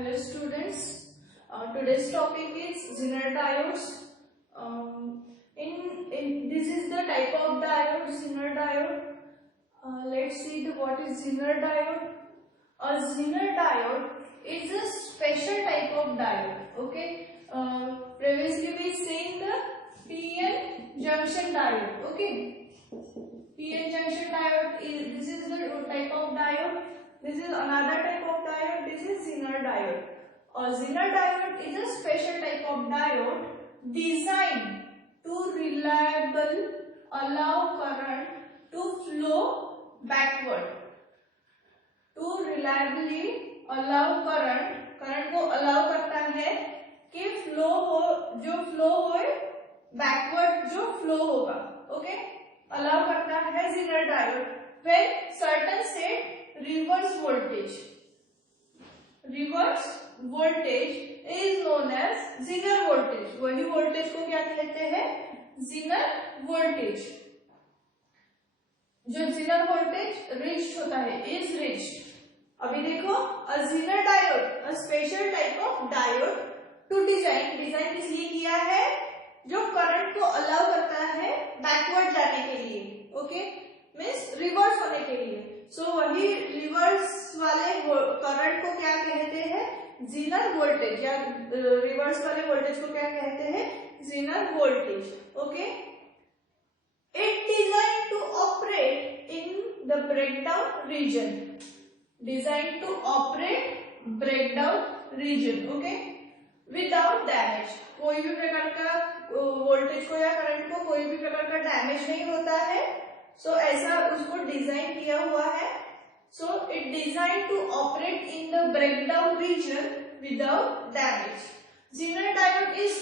Hello students, today's topic is Zener diodes. This is the type of diode, Zener diode. Let's see what is Zener diode. A Zener diode is a special type of diode. Okay. Previously we seen the PN junction diode. Okay. PN junction diode this is the type of diode. This is another type of diode. This is Zener diode. A Zener diode is a special type of diode designed to reliably allow current to flow backward. To reliably allow current को allow करता है कि जो flow हो backward जो flow होगा. Okay? Allow करता है Zener diode when certain set reverse voltage is known as Zener voltage. वही voltage को क्या कहते हैं? Zener voltage. जो Zener voltage reached होता है is reached. अभी देखो a Zener diode, a special type of diode to design इसलिए किया है जो करंट को अलाउ करता है बैकवर्ड जाने के लिए. ओके, मीन्स रिवर्स होने के लिए. सो वही रिवर्स वाले करंट को क्या कहते हैं? Zener voltage. या रिवर्स वाले वोल्टेज को क्या कहते हैं? Zener voltage. Okay, it design to operate in the breakdown region. Design to operate breakdown region. Okay, without damage. कोई भी प्रकार का वोल्टेज को या करंट को कोई भी प्रकार का डैमेज नहीं होता है. सो ऐसा उसको डिजाइन किया हुआ है. So it design to operate in the breakdown region without damage. Zener diode is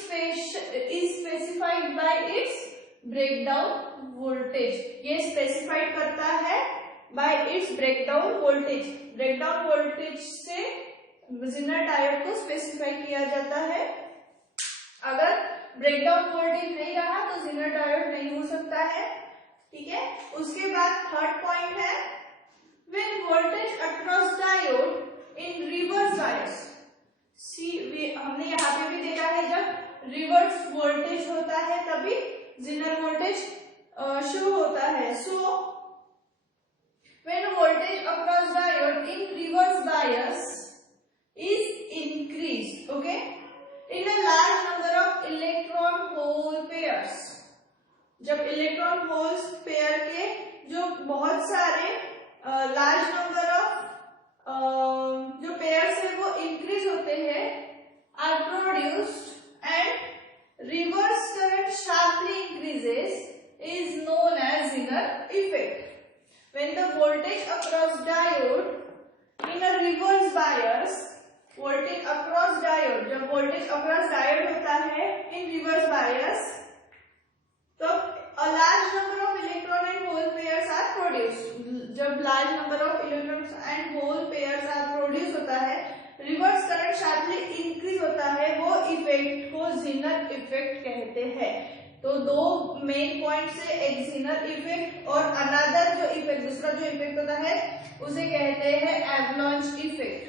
specified by its breakdown voltage. ये स्पेसिफाइड करता है by its breakdown voltage. Breakdown voltage से Zener diode को स्पेसिफाई किया जाता है. अगर ब्रेकडाउन वोल्टेज नहीं रहा तो Zener diode नहीं हो सकता है. ठीक है. उसके बाद थर्ड पॉइंट है when voltage across diode in reverse bias. हमने यहाँ पे भी देखा है जब रिवर्स वोल्टेज होता है तभी Zener वोल्टेज शो होता है. सो when voltage across diode in reverse bias is increased, okay, in a large number of electron hole pairs. जब इलेक्ट्रॉन होल्स पेयर के जो बहुत सारे लार्ज नंबर ऑफ जो पेयर्स है वो इंक्रीज होते हैं, are produced and reverse current sharply increases is known as Zener effect. When the voltage across diode in a reverse bias, voltage across diode, जब voltage across diode होता है in reverse bias, तो a large number of electron and hole pairs are produced. जब large number of electrons and hole pairs are produced होता है, reverse current sharply increase होता है, वो इफेक्ट को Zener इफेक्ट कहते हैं. तो दो मेन पॉइंट से एक Zener इफेक्ट और अनदर जो इफेक्ट दूसरा जो इफेक्ट होता है उसे कहते हैं avalanche effect.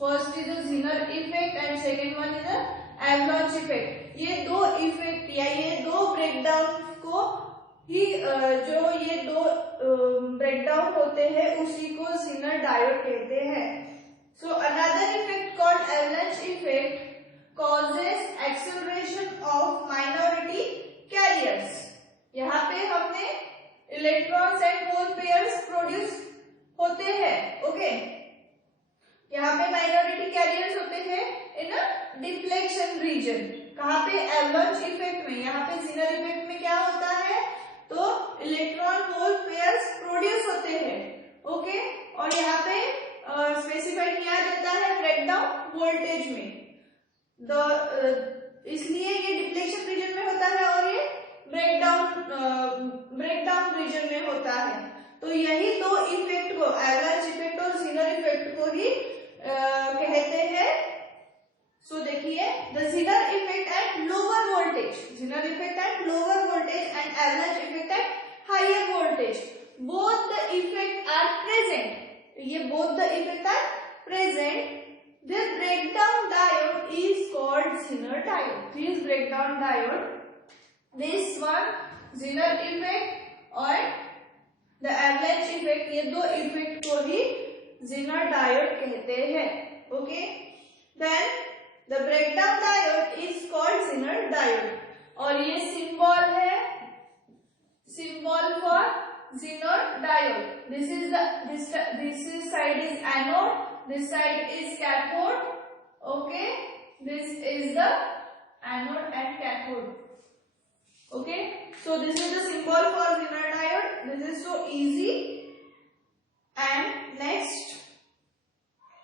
First is Zener effect and second one is avalanche effect. ये दो इफेक्ट या ये दो ब्रेकडाउन को ही जो ये दो ब्रेकडाउन होते हैं उसी को Zener diode कहते हैं. So another effect called avalanche effect causes acceleration of minority carriers. यहाँ पे हमने electrons and hole pairs produce होते हैं. ओके, यहाँ पे माइनॉरिटी कैरियर्स होते हैं इन अ डिफ्लेक्शन रीजन. कहाँ पे? एवलांच इफेक्ट में. यहाँ पे Zener इफेक्ट में क्या होता है? तो इलेक्ट्रॉन होल पेयर्स प्रोड्यूस होते हैं. ओके, और यहाँ पे स्पेसिफाई किया जाता है ब्रेकडाउन वोल्टेज में. इसलिए ये डिफ्लेक्शन रीजन में होता है और ये ब्रेकडाउन रीजन में होता है. तो यही दो इफेक्ट को, एवलांच इफेक्ट और Zener इफेक्ट को ही कहते हैं. सो देखिए, the Zener effect at lower voltage, Zener effect at lower voltage and avalanche effect at higher voltage, both the effect are present. ये both the effect are present, This breakdown diode is called Zener diode. Please break down diode. This one Zener effect और the avalanche effect, ये दो effect को ही Zener diode कहते हैं. Okay. Then the breakdown diode is called Zener diode. और ये symbol है, symbol for Zener diode. This side is anode. This side is cathode. Okay, this is the anode and cathode. Okay, so this is the symbol for Zener diode. This is so easy. And next,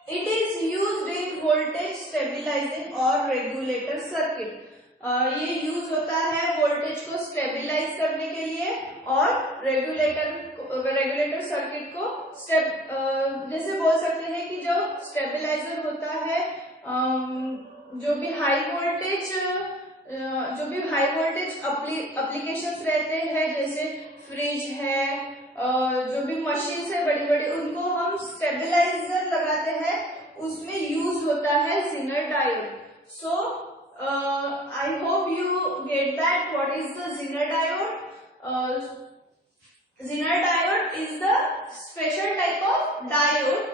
it is used in voltage stabilizing or regulator circuit. ये use होता है voltage को stabilise करने के लिए और regulator circuit को जैसे बोल सकते हैं कि जो स्टेबिलाईजर होता है, जो भी हाई वोल्टेज एप्लीकेशंस रहते हैं जैसे फ्रिज है, जो भी मशीन है बड़ी बड़ी, उनको हम स्टेबिलाईजर लगाते हैं, उसमें यूज होता है Zener diode. So I hope you get that what is the Zener diode. Zener diode is the special type of diode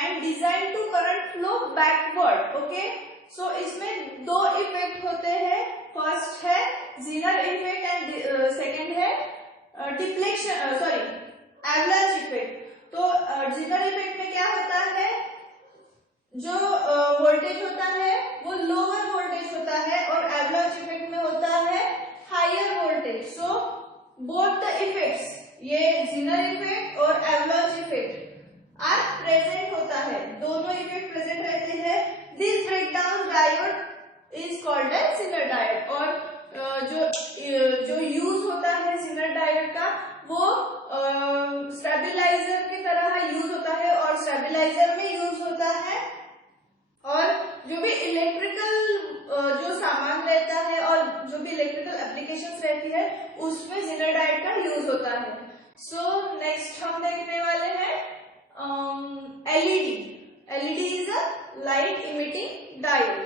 and designed to current flow backward. Okay, so इसमें दो effect होते हैं. First है Zener effect and second है avalanche effect. तो Zener effect में क्या होता है, जो वोल्टेज होता है वो लोअर वोल्टेज होता है और avalanche effect में होता है higher voltage. So both the effects, ये Zener effect और avalanche effect आर प्रेजेंट होता है, दोनों इफेक्ट प्रेजेंट रहते हैं. This breakdown diode is called as Zener diode. और जो यूज होता है Zener diode का वो स्टेबिलाईजर की तरह यूज होता है और स्टेबिलाईजर में यूज होता है. और जो भी इलेक्ट्रिकल जो सामान रहता है और जो भी इलेक्ट्रिकल एप्लीकेशंस रहती है उसमें Zener diode का यूज होता है. सो नेक्स्ट हम देखने वाले हैं LED. LED is a light emitting diode.